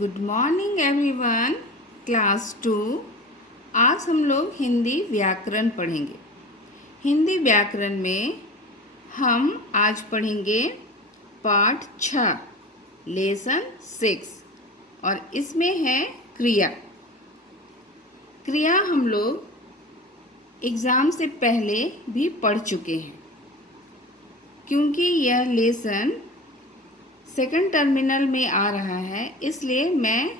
Good morning everyone. Class 2। आज हम लोग हिंदी व्याकरण पढ़ेंगे। हिंदी व्याकरण में हम आज पढ़ेंगे पाठ 6 लेसन 6 और इसमें है क्रिया। क्रिया हम लोग एग्ज़ाम से पहले भी पढ़ चुके हैं, क्योंकि यह लेसन सेकंड टर्मिनल में आ रहा है, इसलिए मैं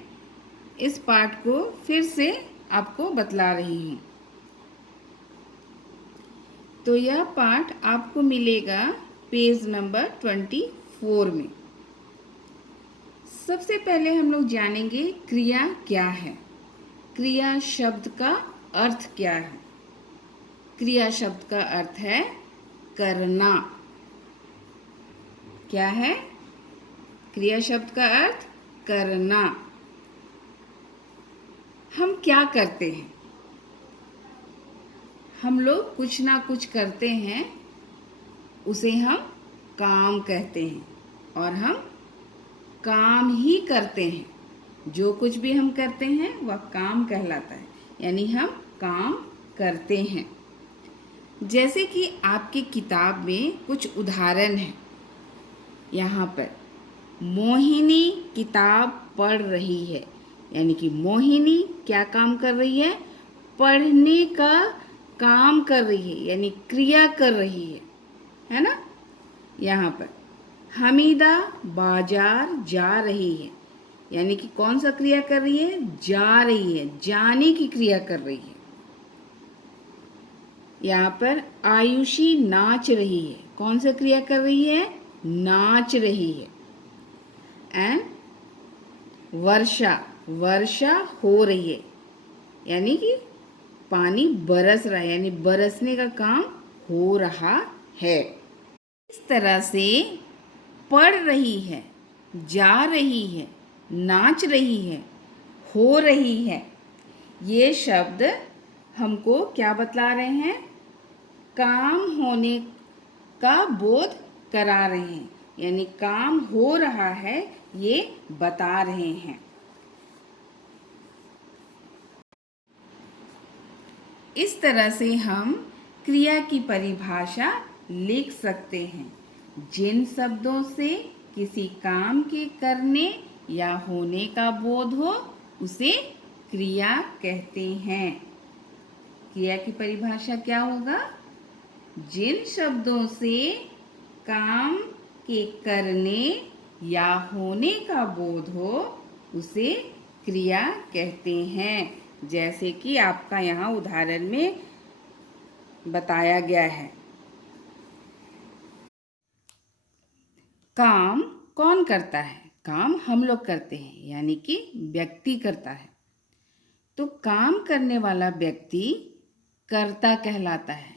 इस पाठ को फिर से आपको बतला रही हूँ। तो यह पाठ आपको मिलेगा पेज नंबर 24 में। सबसे पहले हम लोग जानेंगे क्रिया क्या है, क्रिया शब्द का अर्थ क्या है। क्रिया शब्द का अर्थ है करना। क्या है? क्रिया शब्द का अर्थ करना। हम क्या करते हैं? हम लोग कुछ ना कुछ करते हैं, उसे हम काम कहते हैं और हम काम ही करते हैं। जो कुछ भी हम करते हैं वह काम कहलाता है, यानी हम काम करते हैं। जैसे कि आपकी किताब में कुछ उदाहरण हैं। यहाँ पर मोहिनी किताब पढ़ रही है, यानी कि मोहिनी क्या काम कर रही है? पढ़ने का काम कर रही है, यानी क्रिया कर रही है ना। यहाँ पर हमीदा बाजार जा रही है, यानी कि कौन सा क्रिया कर रही है? जा रही है, जाने की क्रिया कर रही है। यहाँ पर आयुषी नाच रही है, कौन सा क्रिया कर रही है? नाच रही है। एंड वर्षा, वर्षा हो रही है, यानी कि पानी बरस रहा है, यानी बरसने का काम हो रहा है। इस तरह से पढ़ रही है, जा रही है, नाच रही है, हो रही है, ये शब्द हमको क्या बतला रहे हैं? काम होने का बोध करा रहे हैं, यानी काम हो रहा है ये बता रहे हैं। इस तरह से हम क्रिया की परिभाषा लिख सकते हैं। जिन शब्दों से किसी काम के करने या होने का बोध हो उसे क्रिया कहते हैं। क्रिया की परिभाषा क्या होगा? जिन शब्दों से काम के करने या होने का बोध हो उसे क्रिया कहते हैं। जैसे कि आपका यहाँ उदाहरण में बताया गया है। काम कौन करता है? काम हम लोग करते हैं, यानी कि व्यक्ति करता है। तो काम करने वाला व्यक्ति कर्ता कहलाता है।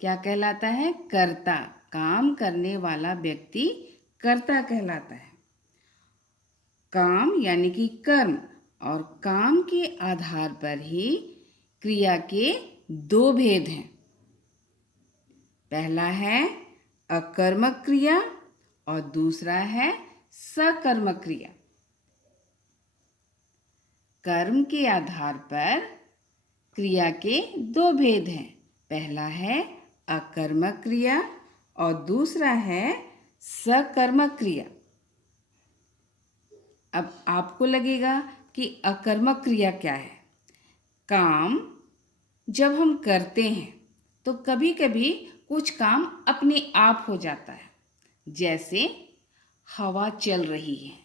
क्या कहलाता है? कर्ता। काम करने वाला व्यक्ति कर्ता कहलाता है। काम यानी कि कर्म, और काम के आधार पर ही क्रिया के दो भेद हैं। पहला है अकर्मक क्रिया और दूसरा है सकर्मक क्रिया। कर्म के आधार पर क्रिया के दो भेद हैं। पहला है अकर्मक क्रिया और दूसरा है सकर्मक क्रिया। अब आपको लगेगा कि अकर्मक क्रिया क्या है? काम जब हम करते हैं तो कभी कभी कुछ काम अपने आप हो जाता है। जैसे हवा चल रही है,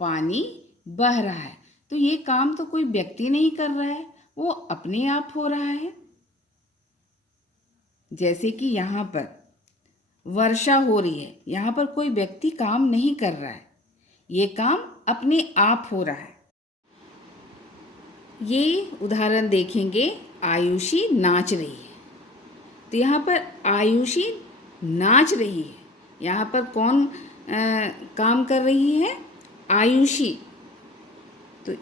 पानी बह रहा है, तो ये काम तो कोई व्यक्ति नहीं कर रहा है, वो अपने आप हो रहा है। जैसे कि यहाँ पर वर्षा हो रही है, यहाँ पर कोई व्यक्ति काम नहीं कर रहा है, ये काम अपने आप हो रहा है। ये उदाहरण देखेंगे, आयुषी नाच रही है। तो यहाँ पर आयुषी नाच रही है, यहाँ पर कौन काम कर रही है? आयुषी। तो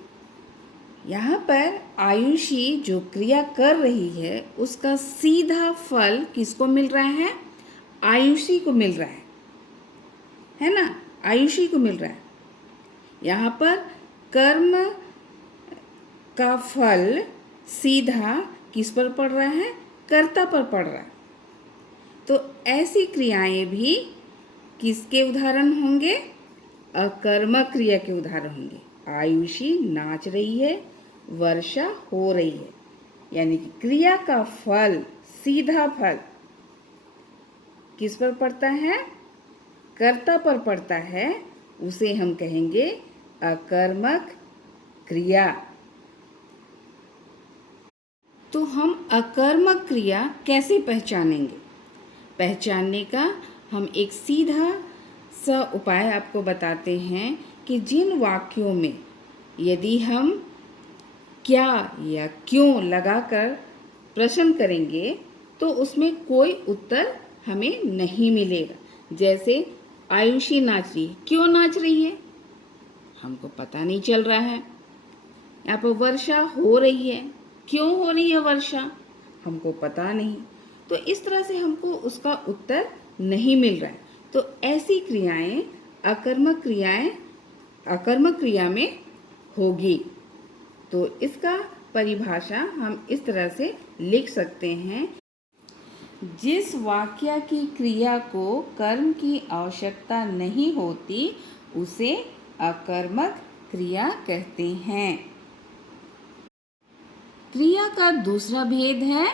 यहाँ पर आयुषी जो क्रिया कर रही है उसका सीधा फल किसको मिल रहा है? आयुषी को मिल रहा है ना? आयुषी को मिल रहा है। यहाँ पर कर्म का फल सीधा किस पर पड़ रहा है? कर्ता पर पड़ रहा है। तो ऐसी क्रियाएं भी किसके उदाहरण होंगे? अकर्मक क्रिया के उदाहरण होंगे। आयुषी नाच रही है, वर्षा हो रही है, यानी कि क्रिया का फल, सीधा फल किस पर पड़ता है? कर्ता पर पड़ता है। उसे हम कहेंगे अकर्मक क्रिया। तो हम अकर्मक क्रिया कैसे पहचानेंगे? पहचानने का हम एक सीधा सा उपाय आपको बताते हैं कि जिन वाक्यों में यदि हम क्या या क्यों लगाकर प्रश्न करेंगे तो उसमें कोई उत्तर हमें नहीं मिलेगा। जैसे आयुषी नाच रही है, क्यों नाच रही है? हमको पता नहीं चल रहा है। यहाँ पर वर्षा हो रही है, क्यों हो रही है वर्षा? हमको पता नहीं। तो इस तरह से हमको उसका उत्तर नहीं मिल रहा है। तो ऐसी क्रियाएं अकर्मक क्रिया में होगी। तो इसका परिभाषा हम इस तरह से लिख सकते हैं, जिस वाक्य की क्रिया को कर्म की आवश्यकता नहीं होती उसे अकर्मक क्रिया कहते हैं। क्रिया का दूसरा भेद है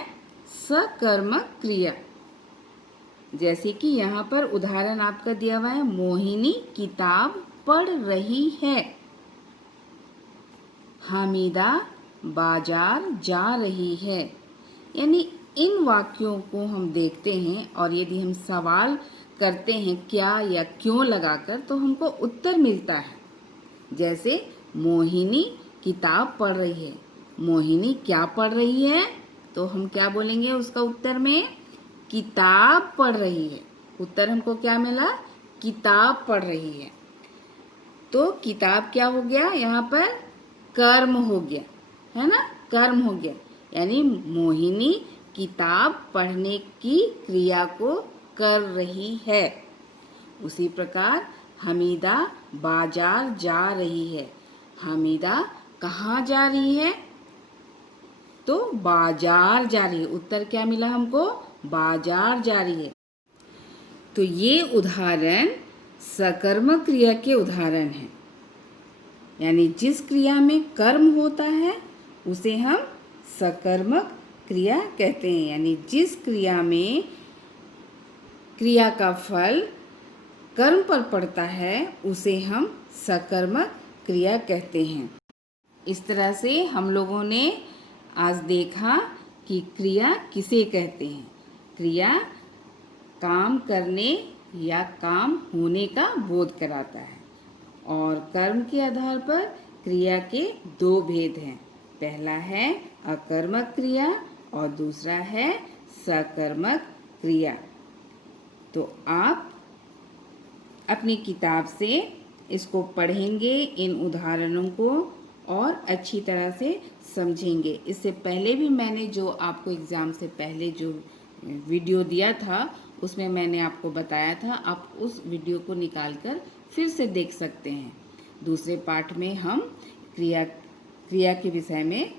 सकर्मक क्रिया। जैसे कि यहाँ पर उदाहरण आपका दिया हुआ है, मोहिनी किताब पढ़ रही है, हामिदा बाजार जा रही है। यानी इन वाक्यों को हम देखते हैं और यदि हम सवाल करते हैं क्या या क्यों लगाकर तो हमको उत्तर मिलता है। जैसे मोहिनी किताब पढ़ रही है, मोहिनी क्या पढ़ रही है? तो हम क्या बोलेंगे उसका उत्तर में? किताब पढ़ रही है। उत्तर हमको क्या मिला? किताब पढ़ रही है। तो किताब क्या हो गया? यहाँ पर कर्म हो गया, है ना? कर्म हो गया, यानी मोहिनी किताब पढ़ने की क्रिया को कर रही है। उसी प्रकार हमीदा बाजार जा रही है, हमीदा कहाँ जा रही है? तो बाजार जा रही है। उत्तर क्या मिला हमको? बाजार जा रही है। तो ये उदाहरण सकर्मक क्रिया के उदाहरण हैं। यानी जिस क्रिया में कर्म होता है उसे हम सकर्मक क्रिया कहते हैं। यानी जिस क्रिया में क्रिया का फल कर्म पर पड़ता है उसे हम सकर्मक क्रिया कहते हैं। इस तरह से हम लोगों ने आज देखा कि क्रिया किसे कहते हैं। क्रिया काम करने या काम होने का बोध कराता है और कर्म के आधार पर क्रिया के दो भेद हैं। पहला है अकर्मक क्रिया और दूसरा है सकर्मक क्रिया। तो आप अपनी किताब से इसको पढ़ेंगे, इन उदाहरणों को, और अच्छी तरह से समझेंगे। इससे पहले भी मैंने जो आपको एग्ज़ाम से पहले जो वीडियो दिया था उसमें मैंने आपको बताया था, आप उस वीडियो को निकालकर फिर से देख सकते हैं। दूसरे पार्ट में हम क्रिया के विषय में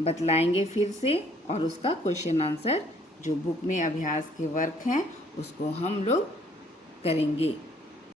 बतलाएंगे फिर से, और उसका क्वेश्चन आंसर जो बुक में अभ्यास के वर्क हैं उसको हम लोग करेंगे।